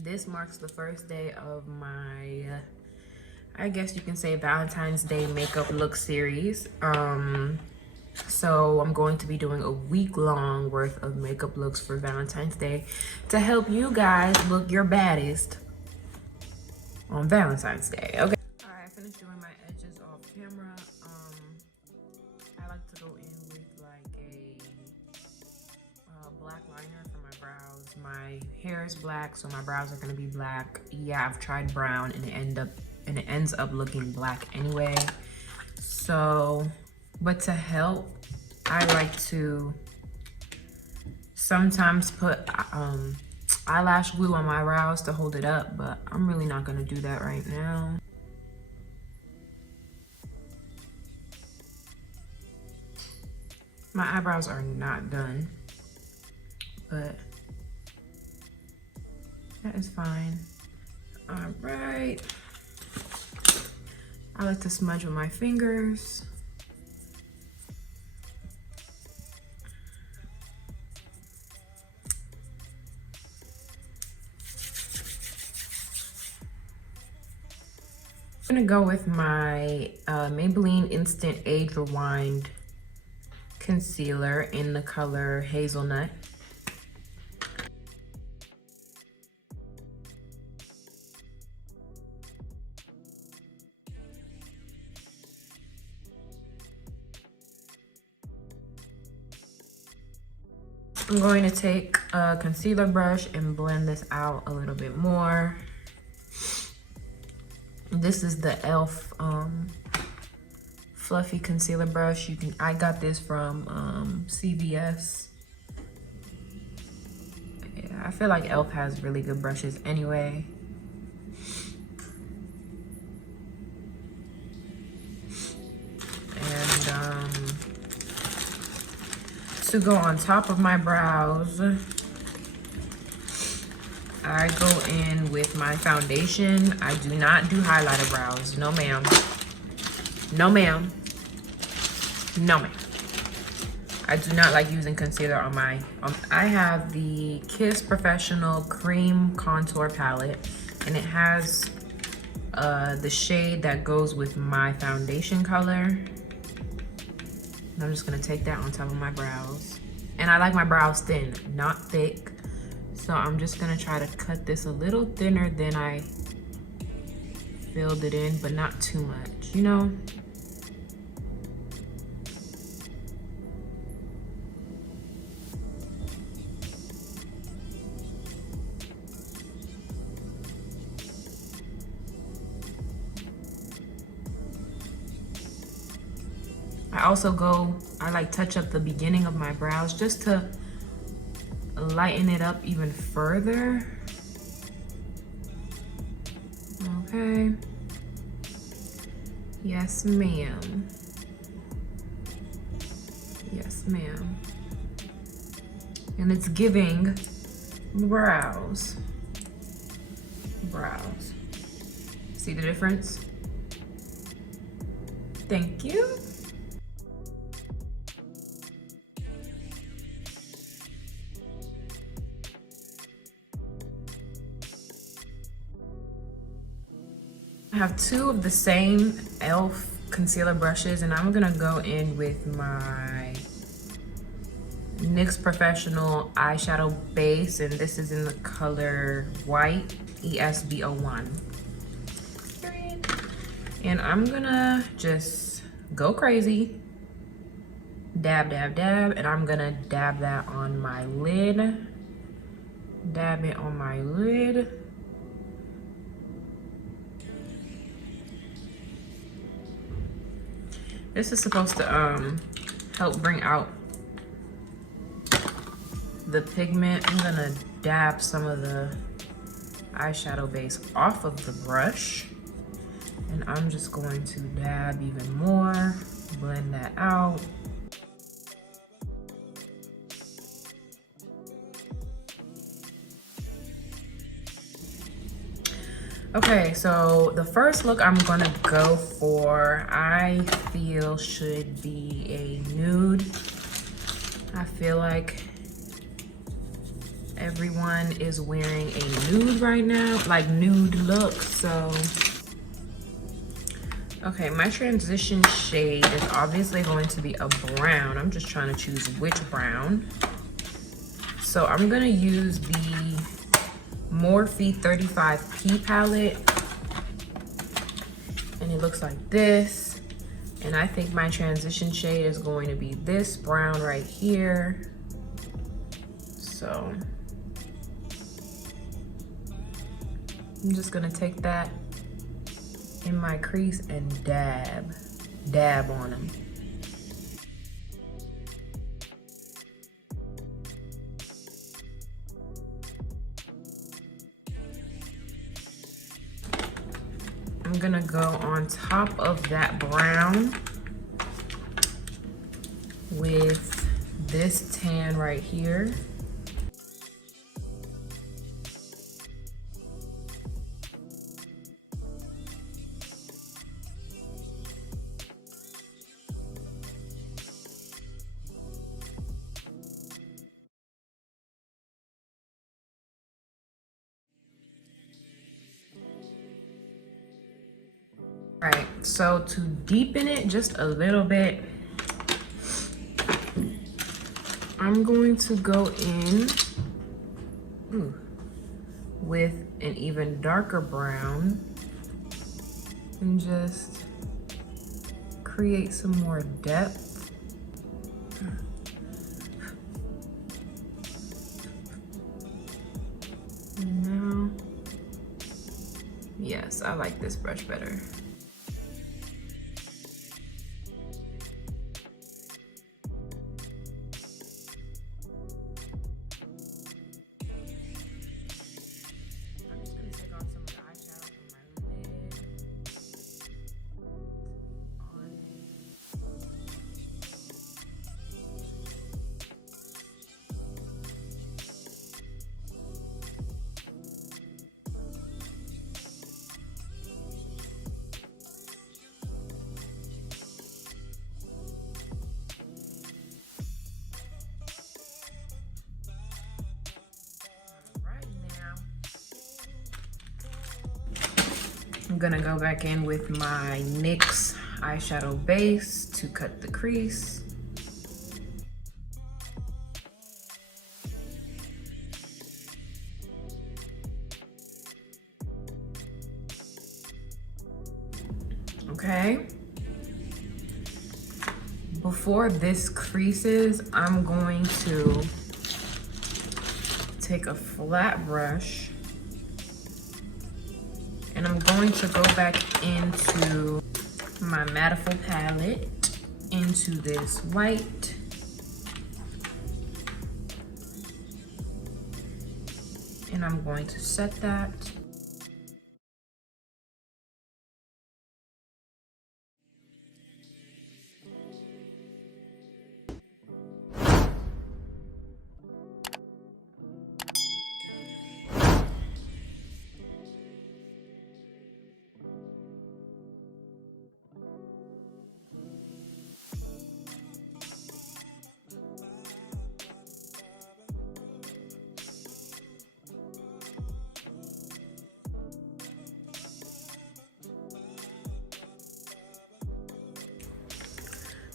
This marks the first day of my, I guess you can say, Valentine's Day makeup look series. So I'm going to be doing a week-long worth of makeup looks for Valentine's Day to help you guys look your baddest on Valentine's Day. Okay. All right, I finished doing my edges off camera. I like to go in with like a black liner for my brows. My hair is black, so my brows are gonna be black. Yeah, I've tried brown and it ends up looking black anyway. So, but to help, I like to sometimes put eyelash glue on my brows to hold it up, but I'm really not gonna do that right now. My eyebrows are not done, but that is fine. All right. I like to smudge with my fingers. I'm gonna go with my Maybelline Instant Age Rewind concealer in the color Hazelnut. I'm going to take a concealer brush and blend this out a little bit more. This is the e.l.f. Fluffy concealer brush. I got this from CVS. Yeah, I feel like e.l.f. has really good brushes anyway. And to go on top of my brows, I go in with my foundation. I do not do highlighter brows. No, ma'am. No, ma'am. No, ma'am. I do not like using concealer on my... I have the Kiss Professional Cream Contour Palette, and it has the shade that goes with my foundation color. And I'm just gonna take that on top of my brows. And I like my brows thin, not thick. So I'm just gonna try to cut this a little thinner than I filled it in, but not too much, you know? I like touch up the beginning of my brows just to lighten it up even further. Okay. Yes, ma'am. Yes, ma'am. And it's giving brows. Brows. See the difference? Thank you. I have two of the same e.l.f. concealer brushes, and I'm gonna go in with my NYX Professional eyeshadow base, and this is in the color white, ESB01. And I'm gonna just go crazy. Dab, dab, dab, and I'm gonna dab that on my lid. Dab it on my lid. This is supposed to help bring out the pigment. I'm gonna dab some of the eyeshadow base off of the brush, and I'm just going to dab even more, blend that out. Okay, so the first look I'm gonna go for, I feel should be a nude. I feel like everyone is wearing a nude right now, like nude look, so. Okay, my transition shade is obviously going to be a brown. I'm just trying to choose which brown. So I'm gonna use the Morphe 35P palette, and it looks like this. And I think my transition shade is going to be this brown right here. So I'm just gonna take that in my crease and dab on them. I'm gonna go on top of that brown with this tan right here. All right, so to deepen it just a little bit, I'm going to go in with an even darker brown and just create some more depth. And now, yes, I like this brush better. I'm gonna go back in with my NYX eyeshadow base to cut the crease. Okay. Before this creases, I'm going to take a flat brush and I'm going to go back into my Mattiful palette, into this white. And I'm going to set that.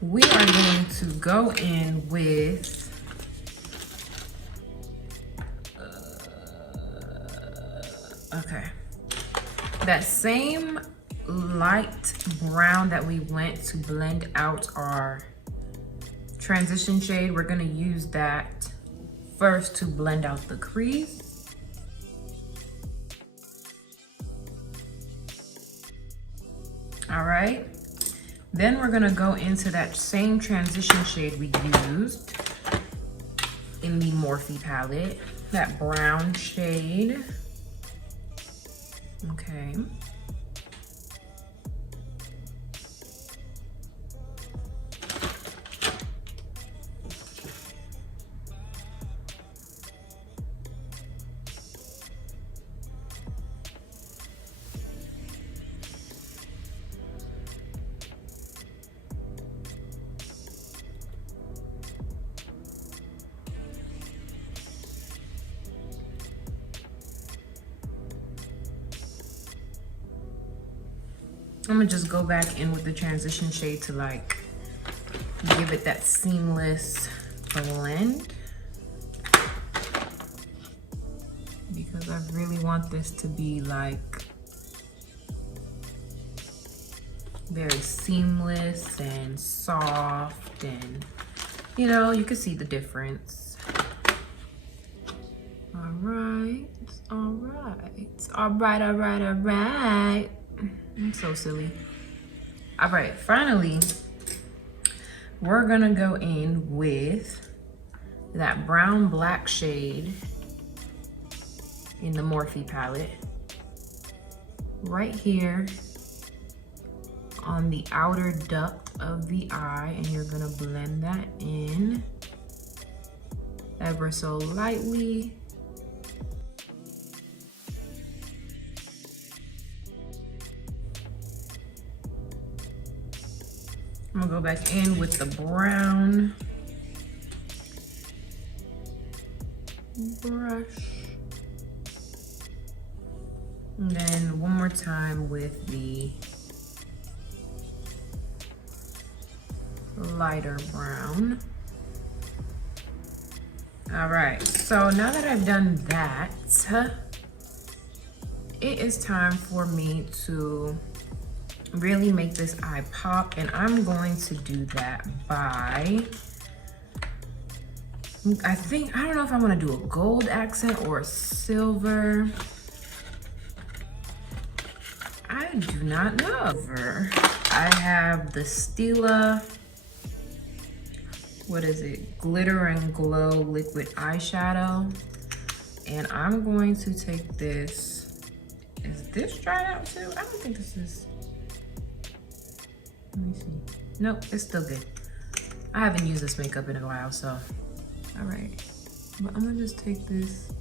We are going to go in with Okay. That same light brown that we went to blend out our transition shade, we're gonna use that first to blend out the crease. All right. Then we're gonna go into that same transition shade we used in the Morphe palette, that brown shade. Okay. I'm gonna just go back in with the transition shade to like give it that seamless blend, because I really want this to be like very seamless and soft, and you know, you can see the difference. All right, all right, all right, all right, all right. I'm so silly. All right, finally, we're gonna go in with that brown black shade in the Morphe palette right here on the outer duct of the eye, and you're gonna blend that in ever so lightly. I'm gonna go back in with the brown brush. And then one more time with the lighter brown. All right, so now that I've done that, it is time for me to really make this eye pop, and I'm going to do that by, I don't know if I want to do a gold accent or a silver. I do not know. I have the Stila, what is it? Glitter and Glow liquid eyeshadow. And I'm going to take this. Is this dried out too? I don't think this is. Let me see. Nope, it's still good. I haven't used this makeup in a while, so. All right, but I'm gonna just take this.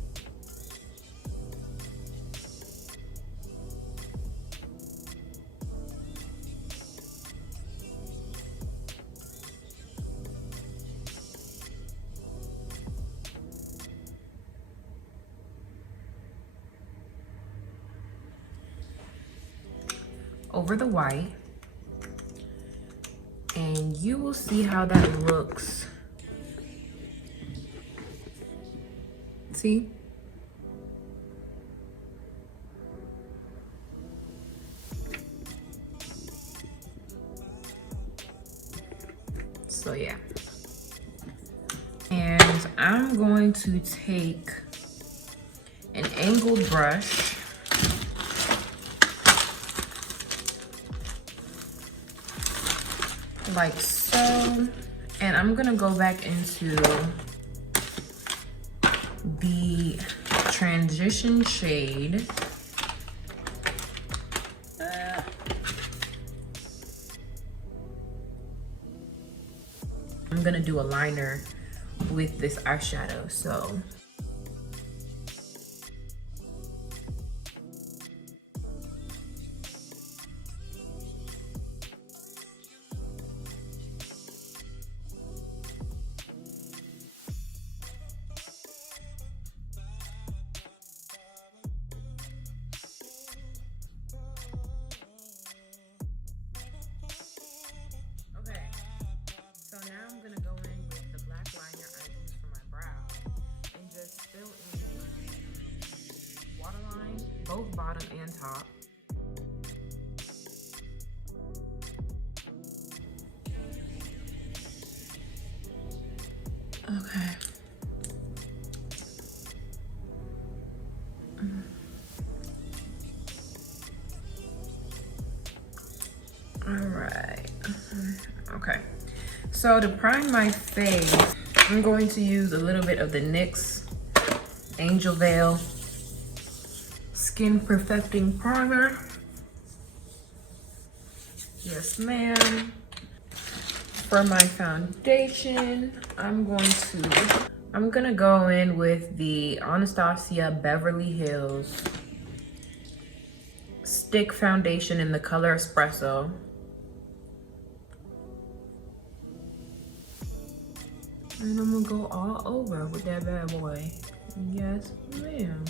Over the white, and you will see how that looks. See? So yeah. And I'm going to take an angled brush like so, and I'm gonna go back into the transition shade. I'm gonna do a liner with this eyeshadow, so. So now I'm gonna go in with the black liner I used for my brow and both bottom and top. Okay. All right. Okay. So to prime my face, I'm going to use a little bit of the NYX Angel Veil Skin Perfecting Primer. Yes, ma'am. For my foundation, I'm gonna go in with the Anastasia Beverly Hills Stick Foundation in the color Espresso. And I'm gonna go all over with that bad boy. Yes, ma'am.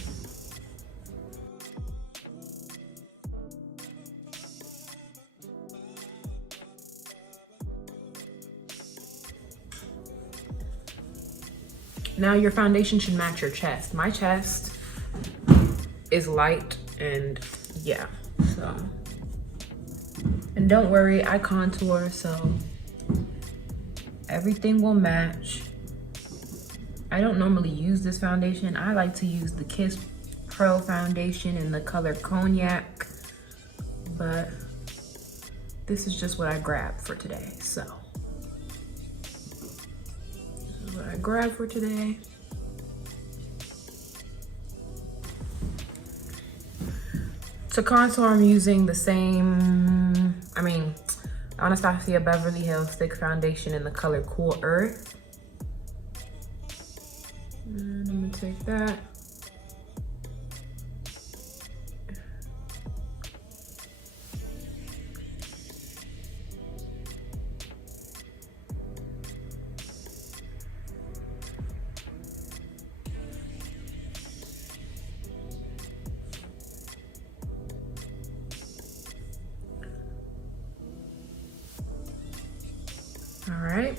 Now your foundation should match your chest. My chest is light and yeah, so. And don't worry, I contour, so everything will match. I don't normally use this foundation. I like to use the Kiss Pro foundation in the color Cognac, but this is just what I grabbed for today, so. What I grabbed for today. To contour, I'm using the same, Anastasia Beverly Hills Stick Foundation in the color Cool Earth. And I'm gonna take that. All right.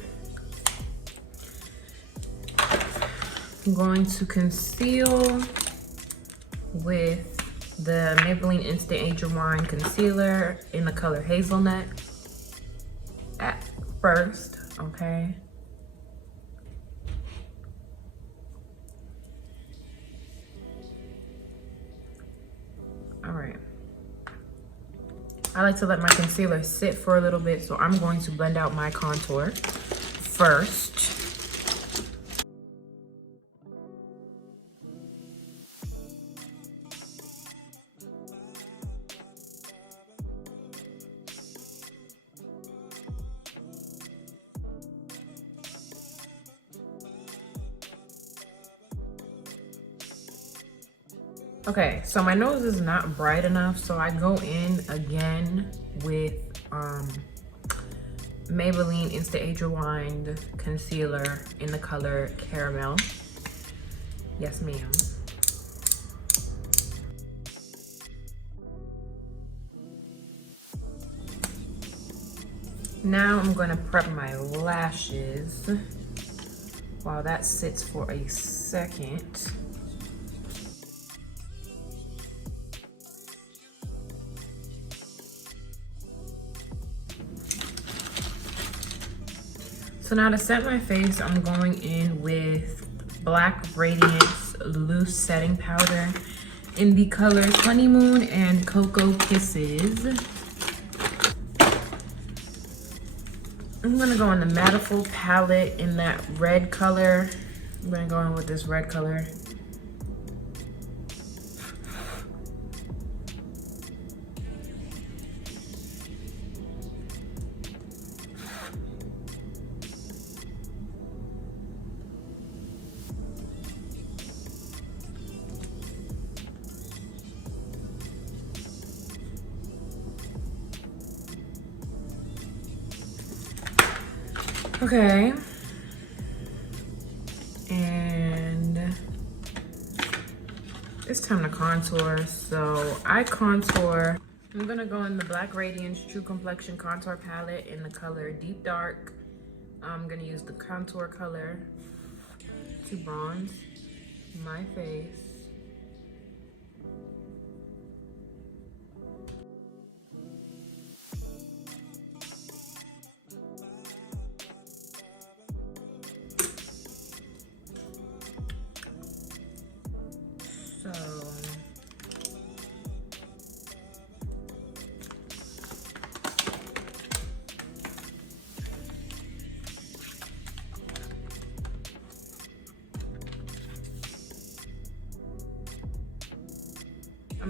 I'm going to conceal with the Maybelline Instant Angel Wine Concealer in the color Hazelnut at first, okay? All right. I like to let my concealer sit for a little bit, so I'm going to blend out my contour first. Okay, so my nose is not bright enough, so I go in again with Maybelline Instant Angel Wine Concealer in the color Caramel. Yes, ma'am. Now I'm gonna prep my lashes while that sits for a second. So now to set my face, I'm going in with Black Radiance Loose Setting Powder in the colors Honeymoon and Cocoa Kisses. I'm gonna go in the Mattiful palette in that red color. I'm gonna go in with this red color. Okay, and it's time to contour. So I contour, I'm gonna go in the Black Radiance True Complexion Contour Palette in the color Deep Dark. I'm gonna use the contour color to bronze my face.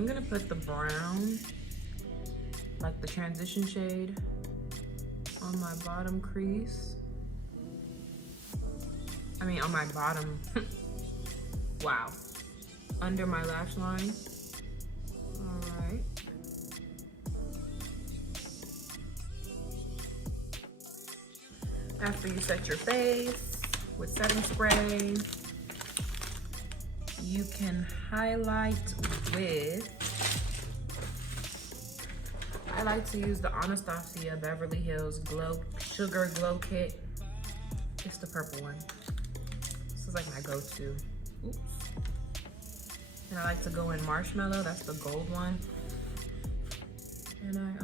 gonna put the brown, like the transition shade, on my bottom crease. I mean, on my bottom, wow, under my lash line. All right. After you set your face with setting spray, you can highlight with, I like to use the Anastasia Beverly Hills Sugar Glow Kit. It's the purple one. This is like my go-to. Oops. And I like to go in Marshmallow, that's the gold one. And I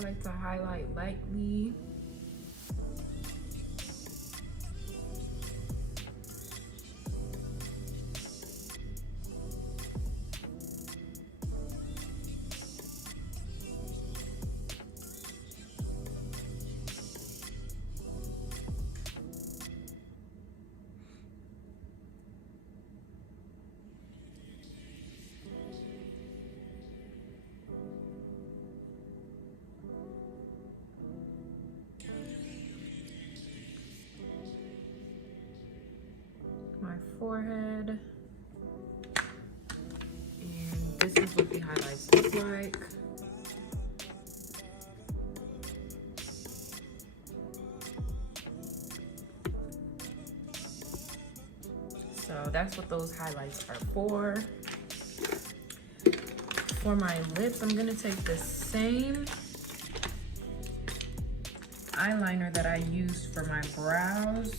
like to highlight lightly. My forehead, and this is what the highlights look like. So that's what those highlights are for. For my lips, I'm gonna take the same eyeliner that I used for my brows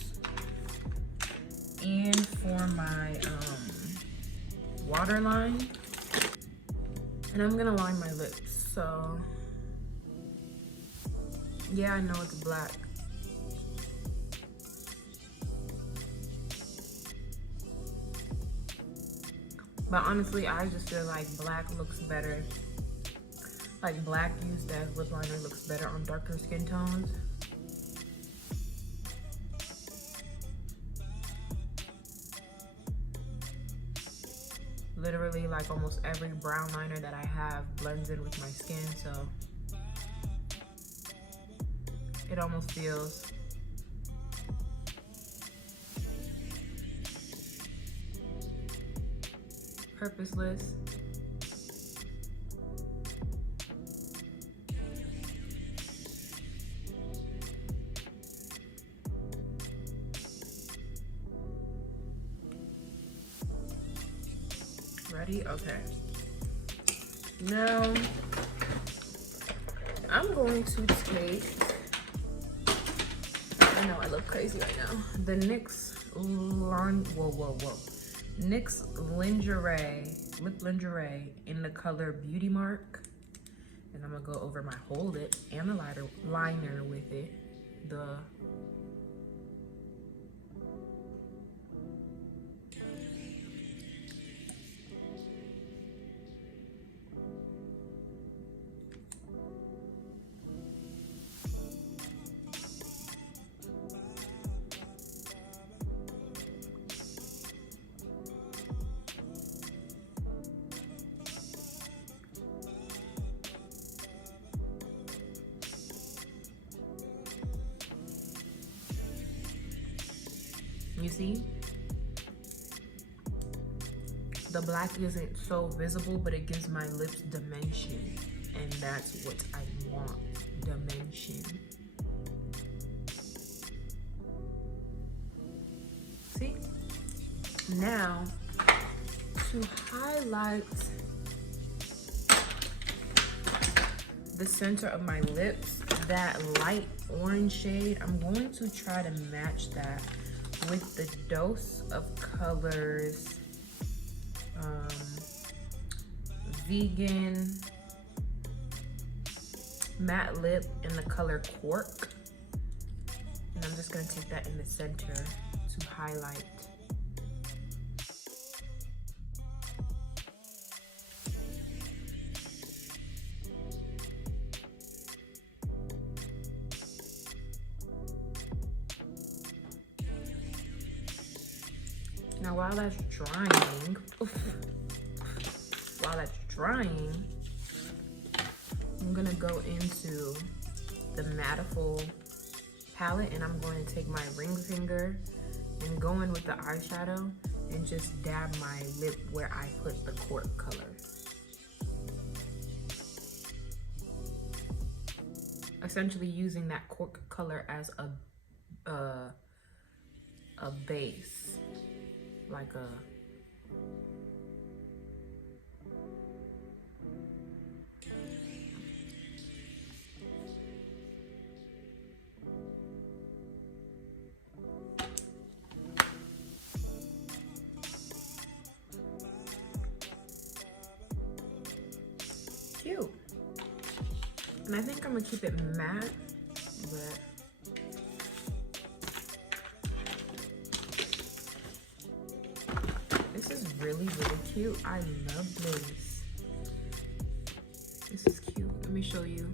and for my waterline, and I'm gonna line my lips. So yeah, I know it's black, but honestly I just feel like black looks better, like black used as lip liner looks better on darker skin tones. Literally, like almost every brown liner that I have blends in with my skin, so it almost feels purposeless. Ready? Okay. Now, I'm going to take, I know I look crazy right now, the NYX NYX lingerie, lip lingerie in the color Beauty Mark. And I'm gonna go over my whole lip and the liner with it. You see? The black isn't so visible, but it gives my lips dimension. And that's what I want, dimension. See? Now, to highlight the center of my lips, that light orange shade, I'm going to try to match that with the Dose of Colors vegan matte lip in the color Quark. And I'm just gonna take that in the center to highlight. Now while that's drying, I'm gonna go into the Mattiful palette, and I'm going to take my ring finger and go in with the eyeshadow and just dab my lip where I put the cork color. Essentially using that cork color as a base, like a cute. And I think I'm gonna keep it matte, but this is really, really cute. I love this. This is cute. Let me show you.